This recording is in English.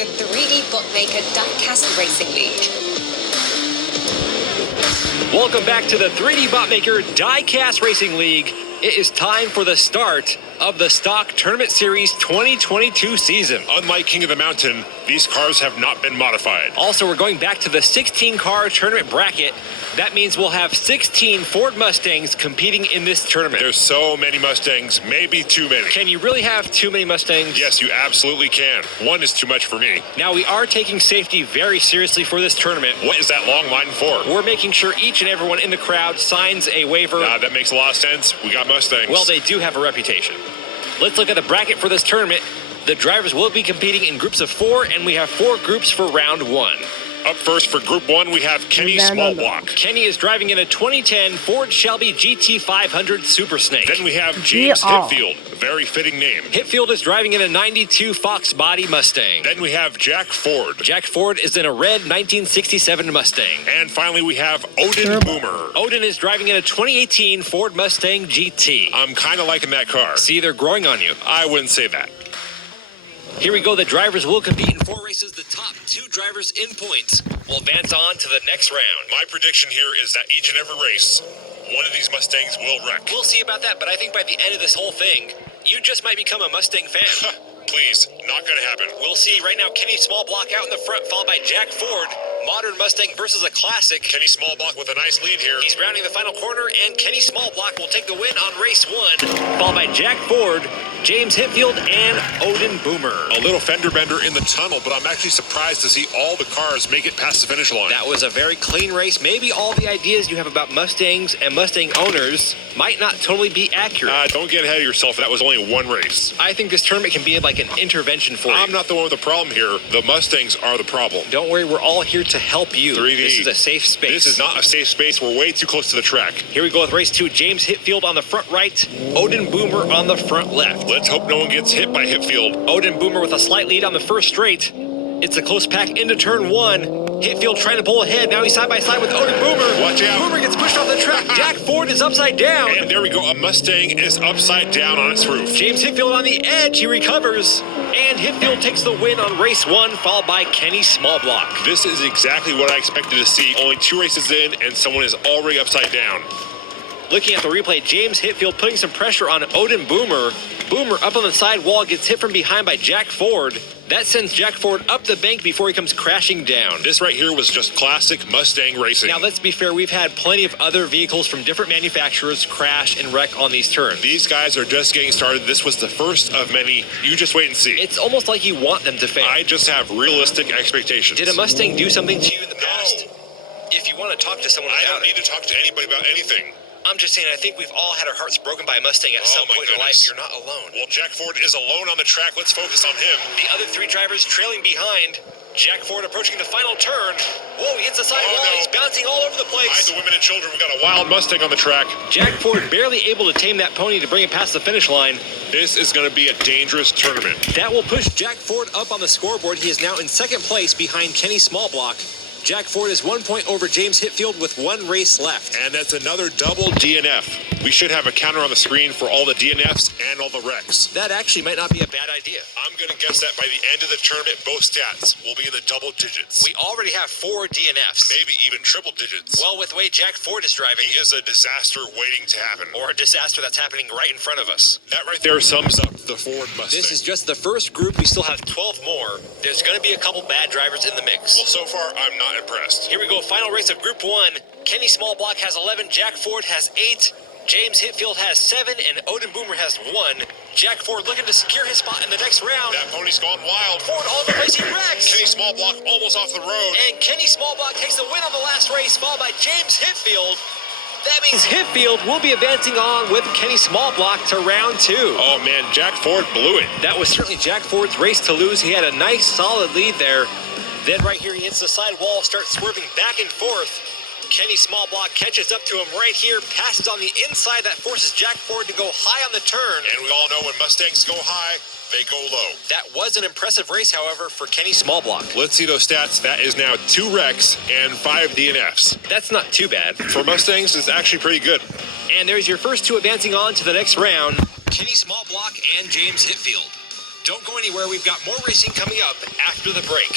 the 3D Bookmaker Diecast Racing League. Welcome back to the 3D Botmaker Diecast Racing League. It is time for the start of the Stock Tournament Series 2022 season. Unlike King of the Mountain, these cars have not been modified. Also, we're going back to the 16-car tournament bracket. That means we'll have 16 Ford Mustangs competing in this tournament. There's so many Mustangs, maybe too many. Can you really have too many Mustangs? Yes, you absolutely can. One is too much for me. Now, we are taking safety very seriously for this tournament. What is that long line for? We're making sure each and everyone in the crowd signs a waiver. That makes a lot of sense. We got Mustangs. Well, they do have a reputation. Let's look at the bracket for this tournament. The drivers will be competing in groups of 4, and we have 4 groups for round 1. Up first for Group 1, we have Kenny Smallblock. Kenny is driving in a 2010 Ford Shelby GT500 Super Snake. Then we have James Hitfield, a very fitting name. Hitfield is driving in a 92 Fox Body Mustang. Then we have Jack Ford. Jack Ford is in a red 1967 Mustang. And finally we have Odin Boomer. Odin is driving in a 2018 Ford Mustang GT. I'm kind of liking that car. See, they're growing on you. I wouldn't say that. Here we go. The drivers will compete in 4 races. The top 2 drivers in points will advance on to the next round. My prediction here is that each and every race, one of these Mustangs will wreck. We'll see about that, but I think by the end of this whole thing, you just might become a Mustang fan. Please, not gonna happen. We'll see. Right now, Kenny Smallblock out in the front, followed by Jack Ford. Modern Mustang versus a classic. Kenny Smallblock with a nice lead here. He's rounding the final corner, and Kenny Smallblock will take the win on race 1, followed by Jack Ford, James Hitfield, and Odin Boomer. A little fender bender in the tunnel, but I'm actually surprised to see all the cars make it past the finish line. That was a very clean race. Maybe all the ideas you have about Mustangs and Mustang owners might not totally be accurate. Don't get ahead of yourself. That was only one race. I think this tournament can be like an intervention for you. I'm not the one with the problem here. The Mustangs are the problem. Don't worry, we're all here to help you. 3D. This is a safe space. This is not a safe space. We're way too close to the track. Here we go with race 2. James Hitfield on the front right, Odin Boomer on the front left. Let's hope no one gets hit by Hitfield. Odin Boomer with a slight lead on the first straight. It's a close pack into turn 1. Hitfield trying to pull ahead. Now he's side by side with Odin Boomer. Watch out. Boomer gets pushed off the track. Jack Ford is upside down. And there we go. A Mustang is upside down on its roof. James Hitfield on the edge. He recovers. And Hitfield takes the win on race 1, followed by Kenny Smallblock. This is exactly what I expected to see. Only 2 races in, and someone is already upside down. Looking at the replay, James Hitfield putting some pressure on Odin Boomer. Boomer up on the side wall, gets hit from behind by Jack Ford. That sends Jack Ford up the bank before he comes crashing down. This right here was just classic Mustang racing. Now, let's be fair. We've had plenty of other vehicles from different manufacturers crash and wreck on these turns. These guys are just getting started. This was the first of many. You just wait and see. It's almost like you want them to fail. I just have realistic expectations. Did a Mustang do something to you in the past? No. If you want to talk to someone about it. I don't need to talk to anybody about anything. I'm just saying, I think we've all had our hearts broken by a Mustang at some point in our life. You're not alone. Well, Jack Ford is alone on the track. Let's focus on him. The other 3 drivers trailing behind. Jack Ford approaching the final turn. Whoa, he hits the side wall. No. He's bouncing all over the place. Hide the women and children. We got a wild Mustang on the track. Jack Ford barely able to tame that pony to bring it past the finish line. This is going to be a dangerous tournament. That will push Jack Ford up on the scoreboard. He is now in 2nd place behind Kenny Smallblock. Jack Ford is 1 point over James Hitfield with 1 race left. And that's another double DNF. We should have a counter on the screen for all the DNFs and all the wrecks. That actually might not be a bad idea. I'm going to guess that by the end of the tournament, both stats will be in the double digits. We already have 4 DNFs. Maybe even triple digits. Well, with the way Jack Ford is driving, he is a disaster waiting to happen. Or a disaster that's happening right in front of us. That right there sums up the Ford Mustang. This is just the first group. We still have 12 more. There's going to be a couple bad drivers in the mix. Well, so far, I'm not impressed. Here we go, final race of Group 1. Kenny Smallblock has 11, Jack Ford has 8, James Hitfield has 7, and Odin Boomer has 1. Jack Ford looking to secure his spot in the next round. That pony's gone wild. Ford all over the place, he wrecks. Kenny Smallblock almost off the road. And Kenny Smallblock takes the win on the last race, followed by James Hitfield. That means Hitfield will be advancing on with Kenny Smallblock to round 2. Oh man, Jack Ford blew it. That was certainly Jack Ford's race to lose. He had a nice solid lead there. Then right here, he hits the side wall, starts swerving back and forth. Kenny Smallblock catches up to him right here, passes on the inside. That forces Jack Ford to go high on the turn. And we all know when Mustangs go high, they go low. That was an impressive race, however, for Kenny Smallblock. Let's see those stats. That is now 2 wrecks and 5 DNFs. That's not too bad. For Mustangs, it's actually pretty good. And there's your first 2 advancing on to the next round. Kenny Smallblock and James Hitfield. Don't go anywhere. We've got more racing coming up after the break.